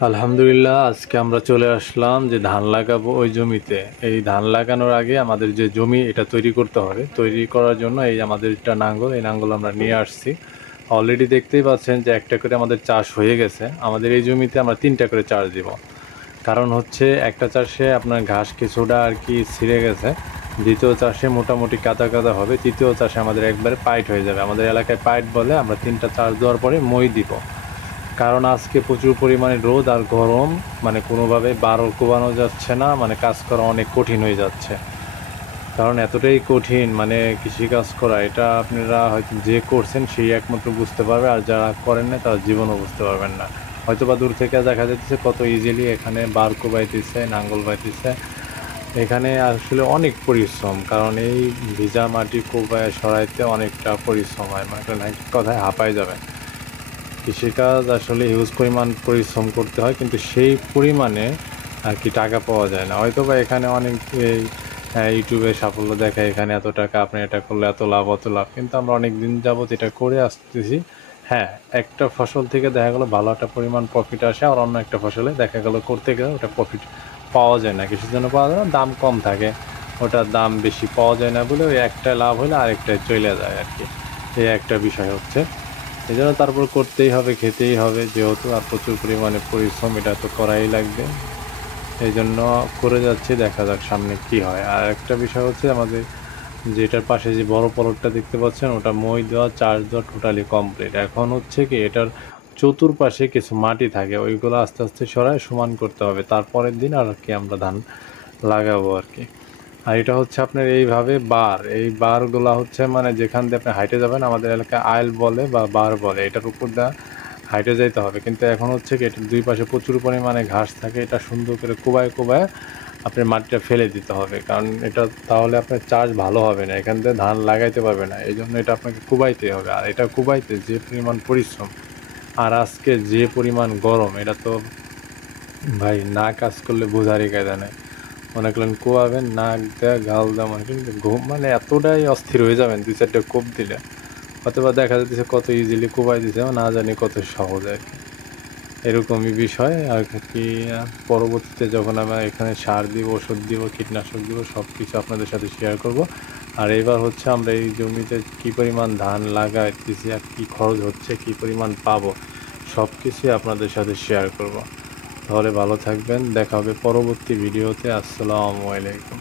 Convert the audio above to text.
আলহামদুলিল্লাহ, আজকে আমরা চলে আসলাম যে ধান লাগাবো ওই জমিতে। এই ধান লাগানোর আগে আমাদের যে জমি এটা তৈরি করতে হবে। তৈরি করার জন্য এই আমাদের একটা নাঙ্গল, এই নাঙ্গল আমরা নিয়ে আসছি। অলরেডি দেখতেই পাচ্ছেন যে একটা করে আমাদের চাষ হয়ে গেছে। আমাদের এই জমিতে আমরা ৩টা করে চাষ দিব। কারণ হচ্ছে একটা চাষে আপনার ঘাস কিছুটা আর কি ছিঁড়ে গেছে। দ্বিতীয় চাষে মোটামুটি কাদা কাদা হবে। তৃতীয় চাষে আমাদের একবারে পাইট হয়ে যাবে। আমাদের এলাকায় পাইট বলে। আমরা ৩টা চাষ দেওয়ার পরে মই দিব। কারণ আজকে প্রচুর পরিমাণে রোদ আর গরম, মানে কোনোভাবে বারো কোবানো যাচ্ছে না, মানে কাজ করা অনেক কঠিন হয়ে যাচ্ছে। কারণ এতটাই কঠিন, মানে কৃষিকাজ করা, এটা আপনারা হয়তো যে করছেন সেই একমাত্র বুঝতে পারবে, আর যারা করেন না তারা জীবনও বুঝতে পারবেন না। হয়তো বা দূর থেকে দেখা যাচ্ছে কত ইজিলি এখানে বার কোবাইতেছে, নাঙ্গল বাইতেছে। এখানে আসলে অনেক পরিশ্রম, কারণ এই ভিজা মাটি কোবায় সরাইতে অনেকটা পরিশ্রম হয়, মানে কথায় হাঁপায় যাবে। কৃষিকাজ আসলে হিউজ পরিমাণ পরিশ্রম করতে হয়, কিন্তু সেই পরিমাণে আর কি টাকা পাওয়া যায় না। হয়তো বা এখানে অনেক এই ইউটিউবে সাফল্য দেখায়, এখানে এত টাকা, আপনি এটা করলে এত লাভ অত লাভ, কিন্তু আমরা অনেক দিন যাবত এটা করে আসতেছি। হ্যাঁ, একটা ফসল থেকে দেখা গেলো ভালো একটা পরিমাণ প্রফিট আসে, আর অন্য একটা ফসলে দেখা গেলো করতে গেলে ওটা প্রফিট পাওয়া যায় না। কিসের জন্য পাওয়া যায় না? দাম কম থাকে, ওটার দাম বেশি পাওয়া যায় না বলে ওই একটা লাভ হলে আরেকটায় চলে যায় আর কি। এই একটা বিষয় হচ্ছে, এই জন্য তারপর করতেই হবে, খেতেই হবে যেহেতু, আর প্রচুর পরিমাণে পরিশ্রম, এটা তো করাই লাগবে। এই জন্য করে যাচ্ছি, দেখা যাক সামনে কি হয়। আর একটা বিষয় হচ্ছে আমাদের যেটার পাশে যে বড় পলটটা দেখতে পাচ্ছেন, ওটা মই দেওয়া, চাষ দেওয়া টোটালি কমপ্লিট। এখন হচ্ছে কি, এটার চতুর্পাশে কিছু মাটি থাকে, ওইগুলো আস্তে আস্তে সরায় সমান করতে হবে, তারপরের দিন আর কি আমরা ধান লাগাবো আর কি। আর এটা হচ্ছে আপনার এইভাবে বার, এই বারগুলা হচ্ছে মানে যেখান দিয়ে আপনি হাইটে যাবেন, আমাদের এলাকায় আইল বলে বা বার বলে, এটার উপর দিয়ে হাইটে যাইতে হবে। কিন্তু এখন হচ্ছে কি, এটার দুই পাশে প্রচুর পরিমাণে ঘাস থাকে, এটা সুন্দর করে কোবায় কোবায় আপনার মাটিটা ফেলে দিতে হবে, কারণ এটা তাহলে আপনার চাষ ভালো হবে না, এখান থেকে ধান লাগাইতে পারবে না। এই জন্য এটা আপনাকে কুবাইতে হবে, আর এটা কুবাইতে যে পরিমাণ পরিশ্রম, আর আজকে যে পরিমাণ গরম, এটা তো ভাই না কাজ করলে বোঝারই কায়দা নেই। মনে করলেন কোয়াবেন, নাক দেয়া গাল দেওয়া, মনে করেন ঘুম, মানে এতটাই অস্থির হয়ে যাবেন ২-৪টা কোপ দিলে। অথবা দেখা যাচ্ছে কত ইজিলি কোবাই দিছে, না জানি কত সহজ আর কি। এরকমই বিষয় আর কি। পরবর্তীতে যখন আমরা এখানে সার দিব, ওষুধ দিব, কীটনাশক দিব, সব কিছু আপনাদের সাথে শেয়ার করব। আর এবার হচ্ছে আমরা এই জমিতে কী পরিমাণ ধান লাগাইতেছি আর কী খরচ হচ্ছে, কী পরিমাণ পাবো, সব কিছুই আপনাদের সাথে শেয়ার করব। তাহলে ভালো থাকবেন, দেখা হবে পরবর্তী ভিডিওতে। আসসালামু আলাইকুম।